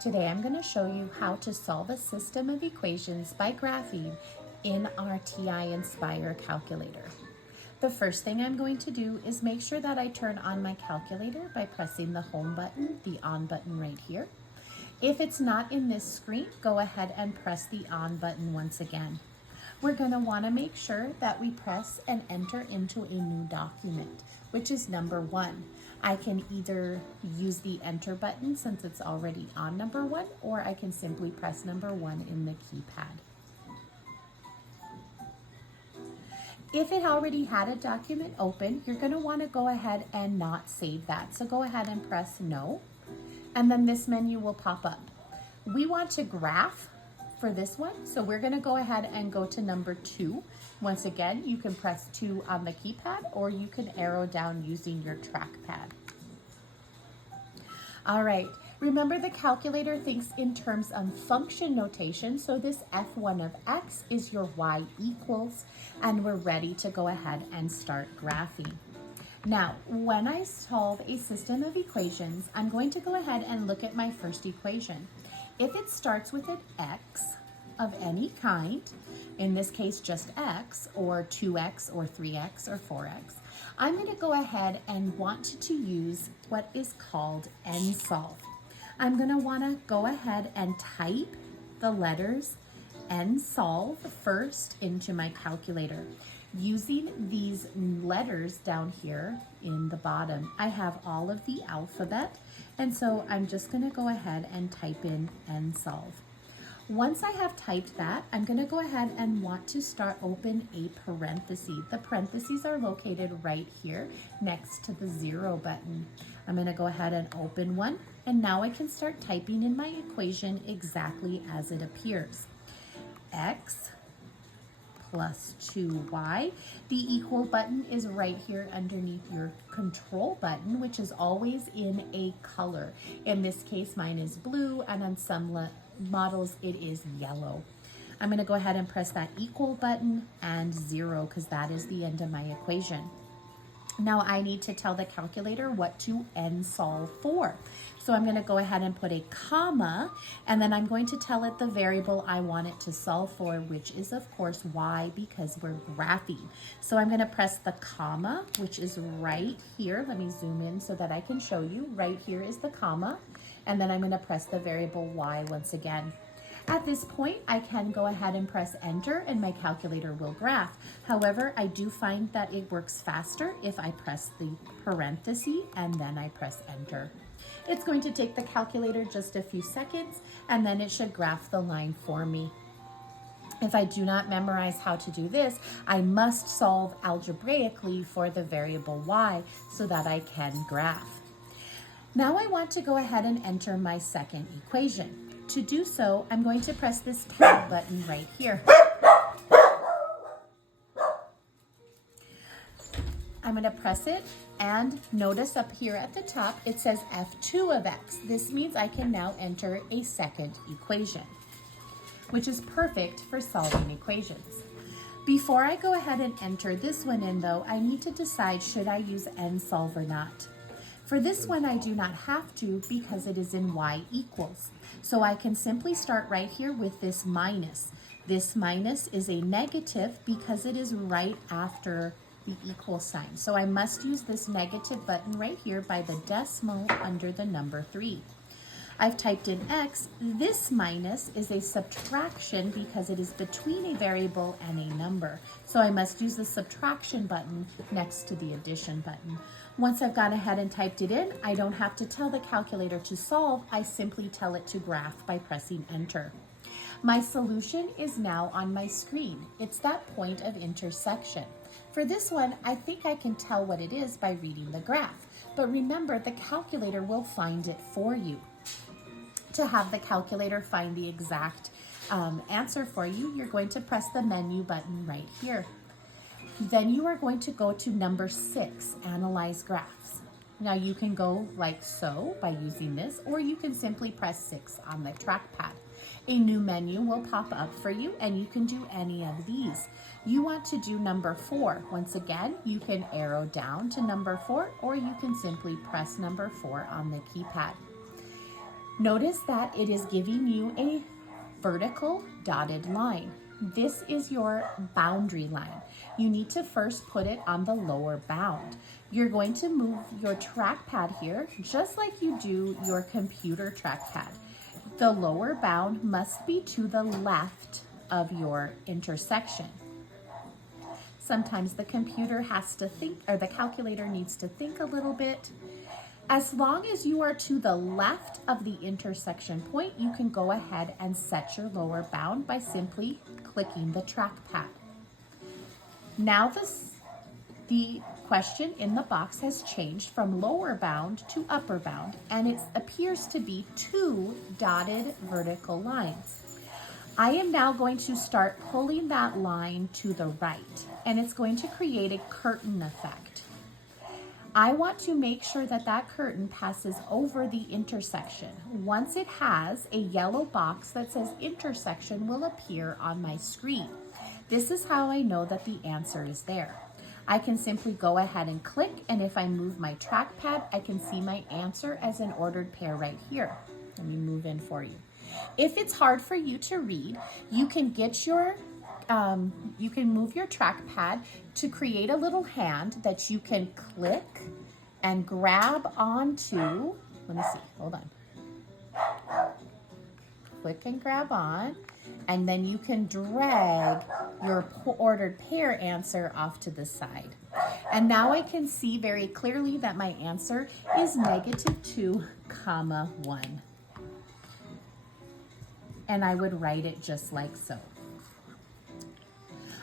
Today I'm going to show you how to solve a system of equations by graphing in our TI Nspire calculator. The first thing I'm going to do is make sure that I turn on my calculator by pressing the home button, the on button right here. If it's not in this screen, go ahead and press the on button once again. We're going to want to make sure that we press and enter into a new document, which is number 1. I can either use the enter button since it's already on number 1, or I can simply press number 1 in the keypad. If it already had a document open, you're going to want to go ahead and not save that. So go ahead and press no, and then this menu will pop up. We want to graph for this one, so we're going to go ahead and go to number 2. Once again, you can press 2 on the keypad, or you can arrow down using your trackpad. All right, remember the calculator thinks in terms of function notation, so this f1 of x is your y equals, and we're ready to go ahead and start graphing. Now, when I solve a system of equations, I'm going to go ahead and look at my first equation. If it starts with an x of any kind, in this case just x, or 2x, or 3x, or 4x, I'm going to go ahead and want to use what is called nsolve. I'm going to want to go ahead and type the letters nsolve first into my calculator. Using these letters down here in the bottom, I have all of the alphabet, and so I'm just going to go ahead and type in nsolve. Once I have typed that, I'm going to go ahead and want to start open a parenthesis. The parentheses are located right here next to the 0 button. I'm going to go ahead and open one, and now I can start typing in my equation exactly as it appears. X plus 2y. The equal button is right here underneath your control button, which is always in a color. In this case, mine is blue, and on some models it is yellow. I'm going to go ahead and press that equal button and 0 because that is the end of my equation. Now I need to tell the calculator what to nsolve for. So I'm going to go ahead and put a comma, and then I'm going to tell it the variable I want it to solve for, which is of course y, because we're graphing. So I'm going to press the comma, which is right here. Let me zoom in so that I can show you. Right here is the comma, and then I'm going to press the variable y once again. At this point, I can go ahead and press enter and my calculator will graph. However, I do find that it works faster if I press the parenthesis and then I press enter. It's going to take the calculator just a few seconds, and then it should graph the line for me. If I do not memorize how to do this, I must solve algebraically for the variable y so that I can graph. Now I want to go ahead and enter my second equation. To do so, I'm going to press this tab button right here. I'm going to press it, and notice up here at the top it says f2 of x. This means I can now enter a second equation, which is perfect for solving equations. Before I go ahead and enter this one in though, I need to decide should I use nsolve or not. For this one, I do not have to because it is in y equals. So I can simply start right here with this minus. This minus is a negative because it is right after the equal sign. So I must use this negative button right here by the decimal under the number 3. I've typed in x. This minus is a subtraction because it is between a variable and a number. So I must use the subtraction button next to the addition button. Once I've gone ahead and typed it in, I don't have to tell the calculator to solve. I simply tell it to graph by pressing enter. My solution is now on my screen. It's that point of intersection. For this one, I think I can tell what it is by reading the graph. But remember, the calculator will find it for you. To have the calculator find the exact answer for you, you're going to press the menu button right here. Then you are going to go to number 6, Analyze Graphs. Now you can go like so by using this, or you can simply press 6 on the trackpad. A new menu will pop up for you, and you can do any of these. You want to do number 4. Once again, you can arrow down to number 4, or you can simply press number 4 on the keypad. Notice that it is giving you a vertical dotted line. This is your boundary line. You need to first put it on the lower bound. You're going to move your trackpad here just like you do your computer trackpad. The lower bound must be to the left of your intersection. Sometimes the computer has to think, or the calculator needs to think a little bit. As long as you are to the left of the intersection point, you can go ahead and set your lower bound by simply clicking the trackpad. Now the question in the box has changed from lower bound to upper bound, and it appears to be 2 dotted vertical lines. I am now going to start pulling that line to the right, and it's going to create a curtain effect. I want to make sure that that curtain passes over the intersection. Once it has, a yellow box that says intersection will appear on my screen. This is how I know that the answer is there. I can simply go ahead and click, and if I move my trackpad, I can see my answer as an ordered pair right here. Let me move in for you. If it's hard for you to read, you can get your you can move your trackpad to create a little hand that you can click and grab onto. Let me see, hold on. Click and grab on, and then you can drag your ordered pair answer off to the side. And now I can see very clearly that my answer is -2, 1. And I would write it just like so.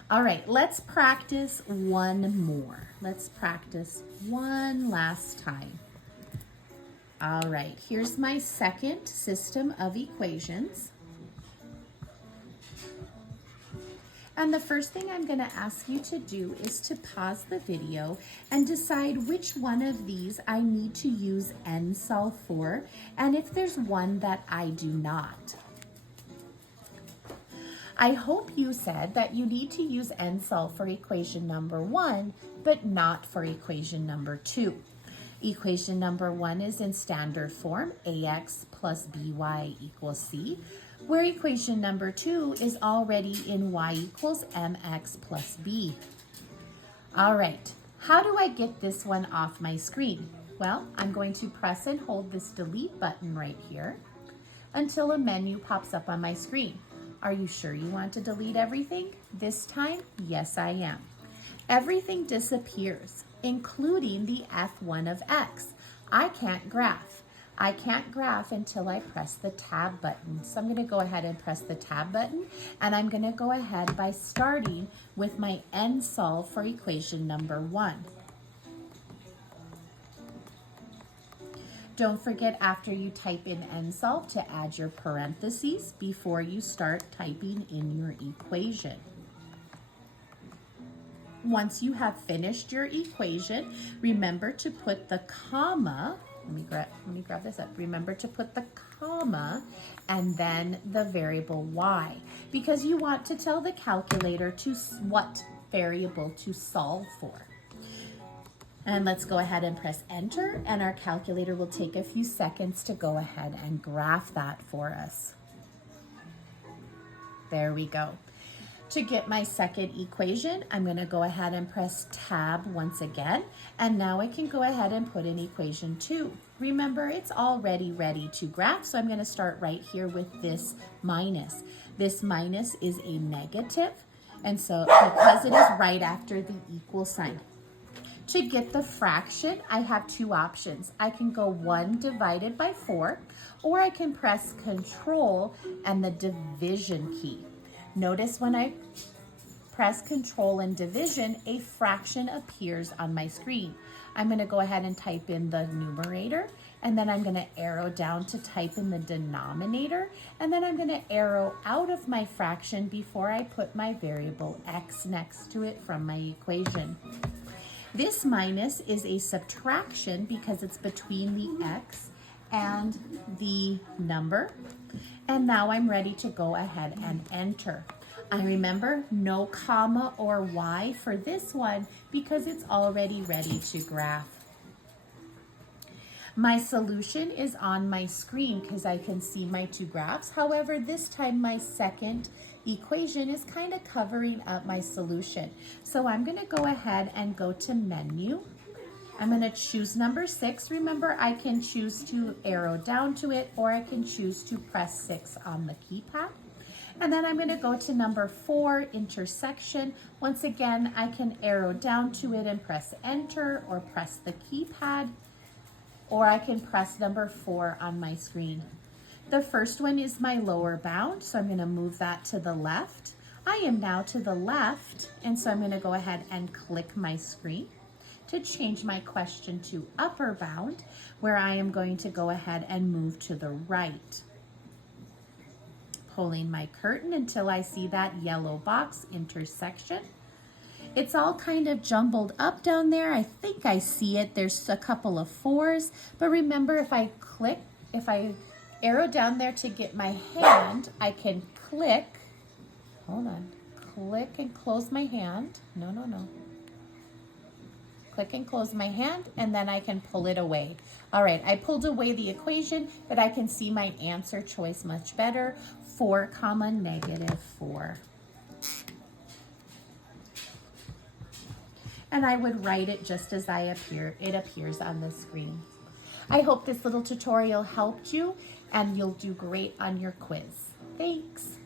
All right, let's practice one more. Let's practice one last time. All right, here's my second system of equations. And the first thing I'm going to ask you to do is to pause the video and decide which one of these I need to use NSOLVE for, and if there's one that I do not. I hope you said that you need to use NSOLVE for equation number 1, but not for equation number 2. Equation number 1 is in standard form, ax plus by equals c, where equation number 2 is already in y equals mx plus b. All right, how do I get this one off my screen? Well, I'm going to press and hold this delete button right here until a menu pops up on my screen. Are you sure you want to delete everything? This time, yes, I am. Everything disappears, including the f1 of x. I can't graph. I can't graph until I press the tab button. So I'm going to go ahead and press the tab button, and I'm going to go ahead by starting with my NSOLVE for equation number 1. Don't forget after you type in NSOLVE to add your parentheses before you start typing in your equation. Once you have finished your equation, remember to put the comma, let me grab this up. Remember to put the comma and then the variable y, because you want to tell the calculator what variable to solve for. And let's go ahead and press enter, and our calculator will take a few seconds to go ahead and graph that for us. There we go. To get my second equation, I'm going to go ahead and press tab once again, and now I can go ahead and put in equation 2. Remember, it's already ready to graph, so I'm going to start right here with this minus. This minus is a negative, and so because it is right after the equal sign. To get the fraction, I have 2 options. I can go 1 divided by 4, or I can press Control and the division key. Notice when I press Control and division, a fraction appears on my screen. I'm going to go ahead and type in the numerator, and then I'm going to arrow down to type in the denominator, and then I'm going to arrow out of my fraction before I put my variable x next to it from my equation. This minus is a subtraction because it's between the x and the number. And now I'm ready to go ahead and enter. I remember no comma or y for this one because it's already ready to graph. My solution is on my screen because I can see my two graphs. However, this time my second equation is kind of covering up my solution. So I'm going to go ahead and go to menu. I'm going to choose number 6. Remember, I can choose to arrow down to it, or I can choose to press 6 on the keypad. And then I'm going to go to number 4, intersection. Once again, I can arrow down to it and press enter, or press the keypad, or I can press number 4 on my screen. The first one is my lower bound, so I'm going to move that to the left. I am now to the left, and so I'm going to go ahead and click my screen to change my question to upper bound, where I am going to go ahead and move to the right. Pulling my curtain until I see that yellow box, intersection. It's all kind of jumbled up down there. I think I see it. There's a couple of 4s, but remember, if I arrow down there to get my hand, I can click, click and close my hand. No. Click and close my hand, and then I can pull it away. All right, I pulled away the equation, but I can see my answer choice much better, 4, -4. And I would write it just as it appears on the screen. I hope this little tutorial helped you, and you'll do great on your quiz. Thanks.